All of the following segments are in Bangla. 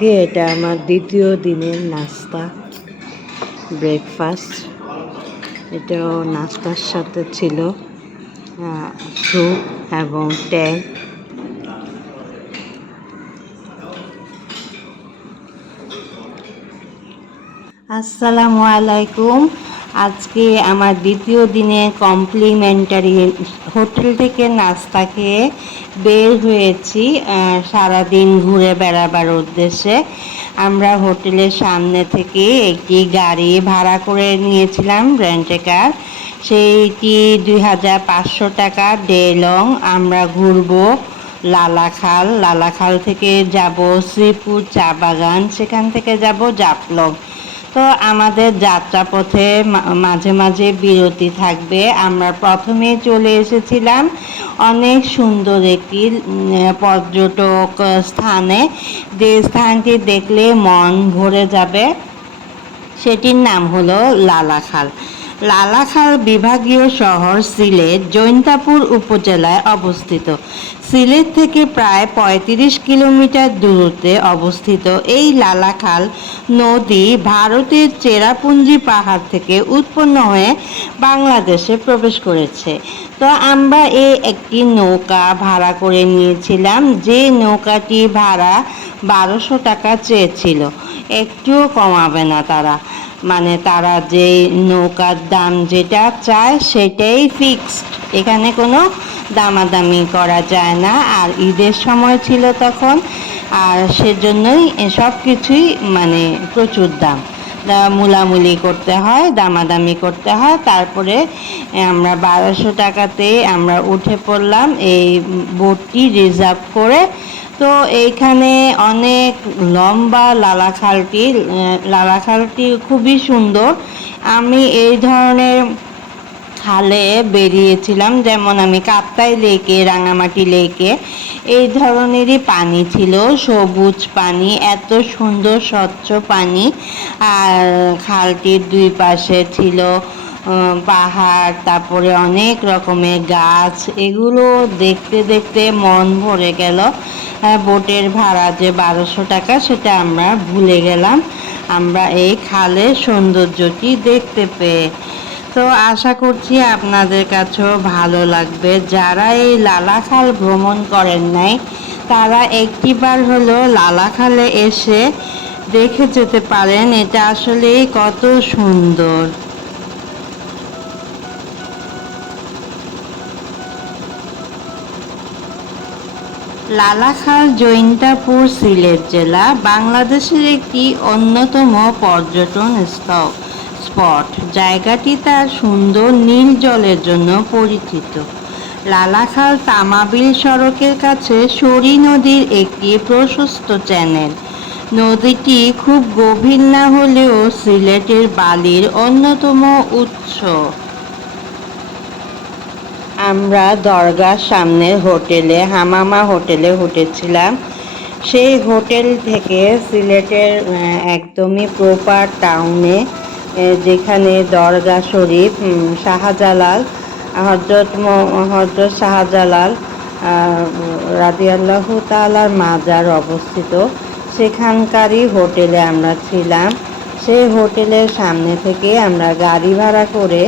আজকে এটা আমার দ্বিতীয় দিনের নাস্তা, ব্রেকফাস্ট। এটাও নাস্তার সাথে ছিল স্যুপ এবং ট্যাং। আসসালামু আলাইকুম। আজকে আমার দ্বিতীয় দিনে কমপ্লিমেন্টারি হোটেল থেকে নাস্তা খেয়ে বের হয়েছি সারাদিন ঘুরে বেড়াবার উদ্দেশ্যে। আমরা হোটেলের সামনে থেকে একটি গাড়ি ভাড়া করে নিয়েছিলাম, রেন্টে কার। সেইটি 2500 টাকা, ডে লং। আমরা ঘুরবো লালাখাল থেকে যাব শ্রীপুর চা বাগান, সেখান থেকে যাব জাফলং। তো আমাদের যাত্রাপথে মাঝে মাঝে বিরতি থাকবে। আমরা প্রথমে চলে এসেছিলাম অনেক সুন্দর একটি পর্যটক স্থানে, যে স্থানটি দেখলে মন ভরে যাবে। সেটির নাম হলো লালাখাল বিভাগীয় শহর সিলেট, জৈন্তাপুর উপজেলায় অবস্থিত। সিলেট থেকে প্রায় 35 কিলোমিটার দূরত্বে অবস্থিত এই লালাখাল নদী ভারতের চেরাপুঞ্জি পাহাড় থেকে উৎপন্ন হয়ে বাংলাদেশে প্রবেশ করেছে। তো আমরা একটি নৌকা ভাড়া করে নিয়েছিলাম, যে নৌকাটি ভাড়া 1200 টাকা চেয়েছিল। একটুও কমাবে না তারা, মানে তারা যে নৌকার দাম যেটা চায় সেটাই ফিক্সড, এখানে কোনো দামাদামি করা যায় না। আর ঈদের সময় ছিল তখন, আর সেজন্যই সব কিছুই মানে প্রচুর দাম, মুলামুলি করতে হয়, দামাদামি করতে হয়। তারপরে আমরা 1200 টাকাতে আমরা উঠে পড়লাম এই বোটটি রিজার্ভ করে। তো এইখানে অনেক লম্বা লালাখালটি খুবই সুন্দর। আমি এই ধরনের খালে বেরিয়েছিলাম, যেমন আমি কাপ্তাই লেকে, রাঙামাটি লেকে, এই ধরনেরই পানি ছিল, সবুজ পানি, এত সুন্দর স্বচ্ছ পানি। আর খালটির দুই পাশে ছিল পাহাড়, তারপরে অনেক রকমের গাছ। এগুলো দেখতে দেখতে মন ভরে গেল। বোটের ভাড়া যে 1200 টাকা, সেটা আমরা ভুলে গেলাম আমরা এই খালের সৌন্দর্যটি দেখতে পেয়ে। তো আশা করছি আপনাদের কাছেও ভালো লাগবে। যারা এই লালাখাল ভ্রমণ করেন নাই, তারা একটিবার হলো লালাখালে এসে দেখে যেতে পারেন। এটা আসলে কত সুন্দর। লালাখাল জৈন্তাপুর, সিলেট জেলা, বাংলাদেশের একটি অন্যতম পর্যটন স্পট। জায়গাটি তার সুন্দর নীল জলের জন্য পরিচিত। লালাখাল তামাবিল সড়কের কাছে সরি নদীর একটি প্রশস্ত চ্যানেল। নদীটি খুব গভীর না হলেও সিলেটের বালির অন্যতম উৎস। আমরা দরগার সামনের হোটেলে, হামামা হোটেলে উঠেছিলাম। সেই হোটেল থেকে সিলেটের একদমই প্রপার টাউনে, যেখানে দরগা শরীফ, হজরত শাহজালাল রাদিয়াল্লাহু তাআলার মাজার অবস্থিত, সেখানকারই হোটেলে আমরা ছিলাম। সেই হোটেলের সামনে থেকে আমরা গাড়ি ভাড়া করে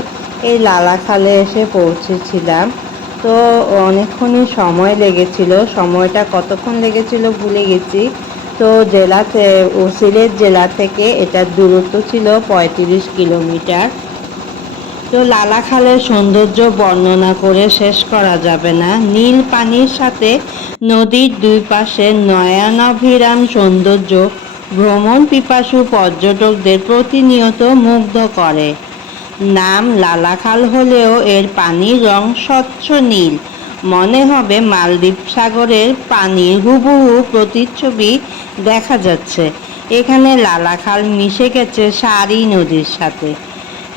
এই লালাখালে এসে পৌঁছেছিলাম। তো অনেকক্ষণই সময় লেগেছিল, সময়টা কতক্ষণ লেগেছিল ভুলে গেছি। তো সিলেট জেলা থেকে এটার দূরত্ব ছিল 35 কিলোমিটার। তো লালাখালের সৌন্দর্য বর্ণনা করে শেষ করা যাবে না। নীল পানির সাথে নদীর দুই পাশে নয়নাভিরাম সৌন্দর্য ভ্রমণ পিপাসু পর্যটকদের প্রতিনিয়ত মুগ্ধ করে। নাম লালাখাল হলেও এর পানির রং স্বচ্ছ নীল, মনে হবে মালদ্বীপ সাগরের পানির হুবহু প্রতিচ্ছবি দেখা যাচ্ছে। এখানে লালাখাল মিশে গেছে সারি নদীর সাথে।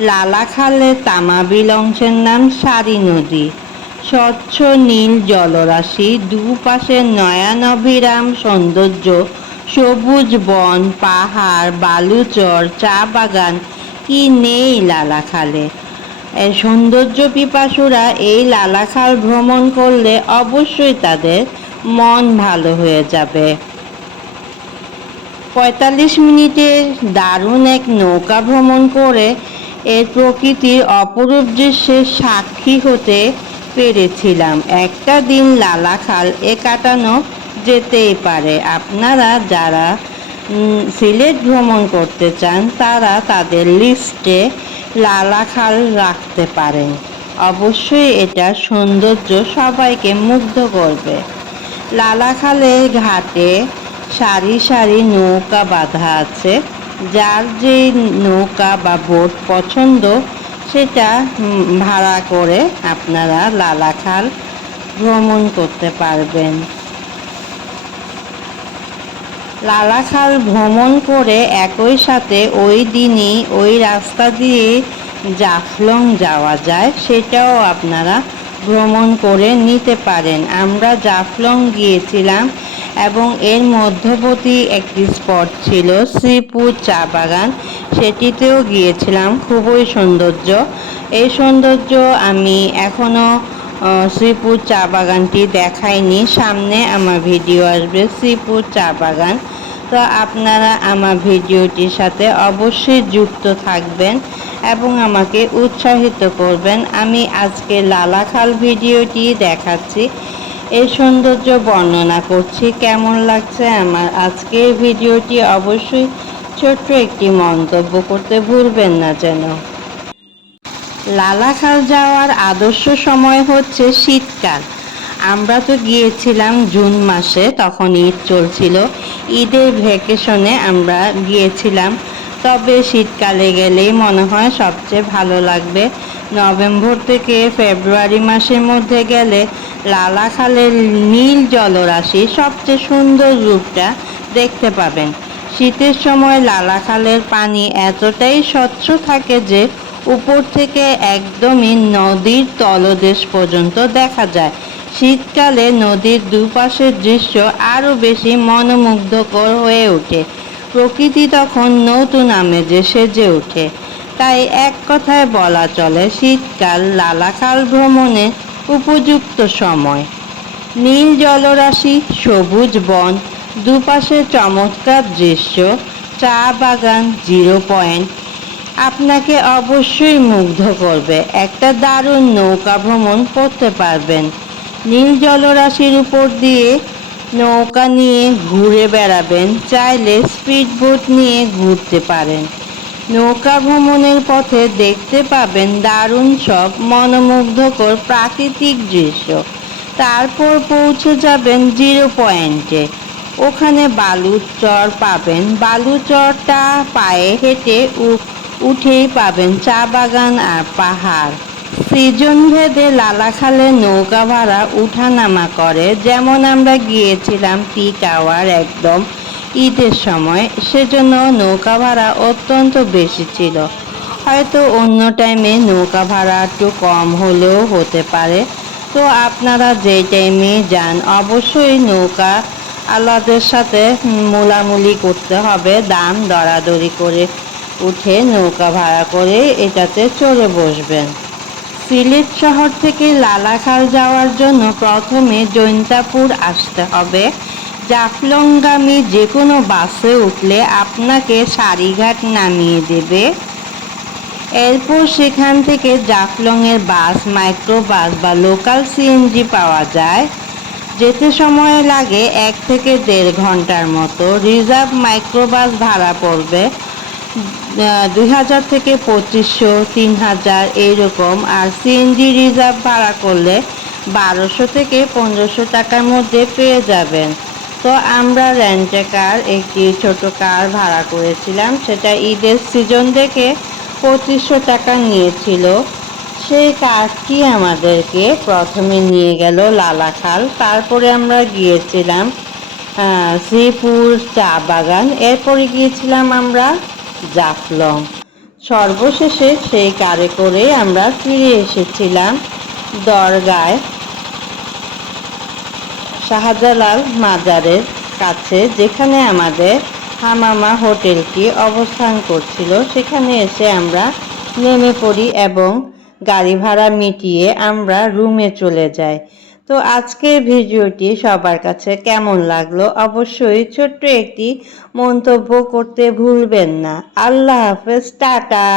লালাখালের তামাবিল অংশের নাম সারি নদী। স্বচ্ছ নীল জলরাশি, দুপাশে নয়নাভিরাম সৌন্দর্য, সবুজ বন, পাহাড়, বালুচর, চা বাগান, কি নেই লালাখালে। সৌন্দর্য পিপাসুরা এই লালাখাল ভ্রমণ করলে অবশ্যই তাদের মন ভালো হয়ে যাবে। 45 মিনিটের দারুণ এক নৌকা ভ্রমণ করে এর প্রকৃতির অপরূপ দৃশ্যের সাক্ষী হতে পেরেছিলাম। একটা দিন লালাখাল কাটানো যেতেই পারে। আপনারা যারা সিলেট ভ্রমণ করতে চান তারা তাদের লিস্টে লালাখাল রাখতে পারেন। অবশ্যই এটা সৌন্দর্য সবাইকে মুগ্ধ করবে। লালাখালের ঘাটে সারি সারি নৌকা বাঁধা আছে। যার যে নৌকা বা বোট পছন্দ সেটা ভাড়া করে আপনারা লালাখাল ভ্রমণ করতে পারবেন। লালাখাল ভ্রমণ করে একই সাথে ওই দিনই ওই রাস্তা দিয়ে জাফলং যাওয়া যায়, সেটাও আপনারা ভ্রমণ করে নিতে পারেন। আমরা জাফলং গিয়েছিলাম এবং এর মধ্যবর্তী একটি স্পট ছিল শ্রীপুর চা বাগান, সেটিতেও গিয়েছিলাম। খুবই সৌন্দর্য। এই সৌন্দর্য আমি এখনও শ্রীপুর চা বাগানটি দেখাইনি। সামনে আমার ভিডিও আসবে শ্রীপুর চা বাগান। তো আপনারা আমার ভিডিওটির সাথে অবশ্যই যুক্ত থাকবেন এবং আমাকে উৎসাহিত করবেন। আমি আজকে লালাখাল ভিডিওটি দেখাচ্ছি, এই সৌন্দর্য বর্ণনা করছি। কেমন লাগছে আমার আজকের ভিডিওটি অবশ্যই ছোট্ট একটি মন্তব্য করতে ভুলবেন না যেন। লালাখাল যাওয়ার আদর্শ সময় হচ্ছে শীতকাল। আমরা তো গিয়েছিলাম জুন মাসে, তখন ঈদ চলছিল। ঈদের ভ্যাকেশনে আমরা গিয়েছিলাম। তবে শীতকালে গেলেই মনে হয় সবচেয়ে ভালো লাগবে। নভেম্বর থেকে ফেব্রুয়ারি মাসের মধ্যে গেলে লালাখালের নীল জলরাশি সবচেয়ে সুন্দর রূপটা দেখতে পাবেন। শীতের সময় লালাখালের পানি এতটাই স্বচ্ছ থাকে যে উপর থেকে একদমই নদীর তলদেশ পর্যন্ত দেখা যায়। শীতকালে নদীর দুপাশের দৃশ্য আরও বেশি মনোমুগ্ধকর হয়ে ওঠে। প্রকৃতি তখন নতুন আমেজে সেজে ওঠে। তাই এক কথায় বলা চলে শীতকাল লালাখাল ভ্রমণের উপযুক্ত সময়। নীল জলরাশি, সবুজ বন, দুপাশে চমৎকার দৃশ্য, চা বাগান, জিরো পয়েন্ট আপনাকে অবশ্যই মুগ্ধ করবে। একটা দারুণ নৌকা ভ্রমণ করতে পারবেন। নীল জলরাশির উপর দিয়ে নৌকা নিয়ে ঘুরে বেড়াবেন। চাইলে স্পিড বোট নিয়ে ঘুরতে পারেন। নৌকা ভ্রমণের পথে দেখতে পাবেন দারুণ সব মনোমুগ্ধকর প্রাকৃতিক দৃশ্য। তারপর পৌঁছে যাবেন জিরো পয়েন্টে। ওখানে বালুর চর পাবেন। বালুর চরটা পায়ে হেঁটে উঠেই পাবেন চা বাগান আর পাহাড়। সিজন ভেদে লালাখালে নৌকা ভাড়া উঠানামা করে। যেমন আমরা গিয়েছিলাম পিক আওয়ার একদম ঈদের সময়, সেজন্য নৌকা ভাড়া অত্যন্ত বেশি ছিল। হয়তো অন্য টাইমে নৌকা ভাড়া একটু কম হলেও হতে পারে। তো আপনারা যে টাইমে যান অবশ্যই নৌকা আলাদের সাথে মোলামুলি করতে হবে, দাম দরাদরি করে উঠে নৌকা ভাড়া করে এটাতে চড়ে বসবেন। সিলেট শহর থেকে লালাখাল যাওয়ার জন্য প্রথমে জৈন্তাপুর আসতে হবে। জাফলংগামী যে কোনো বাসে উঠলে আপনাকে সারিঘাট নামিয়ে দেবে। এরপর সেখান থেকে জাফলংয়ের বাস, মাইক্রো বাস বা লোকাল সিএনজি পাওয়া যায়। যেতে সময় লাগে 1 থেকে 1.5 ঘন্টার মতো। রিজার্ভ মাইক্রোবাস ভাড়া পড়বে 2000 থেকে 2500, 3000 এইরকম। আর সিএনজি রিজার্ভ ভাড়া করলে 1200 থেকে 1500 টাকার মধ্যে পেয়ে যাবেন। তো আমরা রেন্টে কার একটি ছোট কার ভাড়া করেছিলাম, সেটা ঈদের সিজন দেখে 2500 টাকা নিয়েছিল। সেই কারটি আমাদেরকে প্রথমে নিয়ে গেল লালাখাল, তারপরে আমরা গিয়েছিলাম শ্রীপুর চা বাগান, এরপরে গিয়েছিলাম আমরা জাফলং। সর্বশেষে সেই কারে করে আমরা ফিরে এসেছিলাম দরগায় শাহজালাল মাজারের কাছে, যেখানে আমাদের হামামা হোটেলটি অবস্থান করছিল। সেখানে এসে আমরা নেমে পড়ি এবং গাড়ি ভাড়া মিটিয়ে আমরা রুমে চলে যাই। তো আজকের ভিডিওটি সবার কাছে কেমন লাগলো অবশ্যই ছোট্ট একটি মন্তব্য করতে ভুলবেন না। আল্লাহ হাফেজ, টাটা।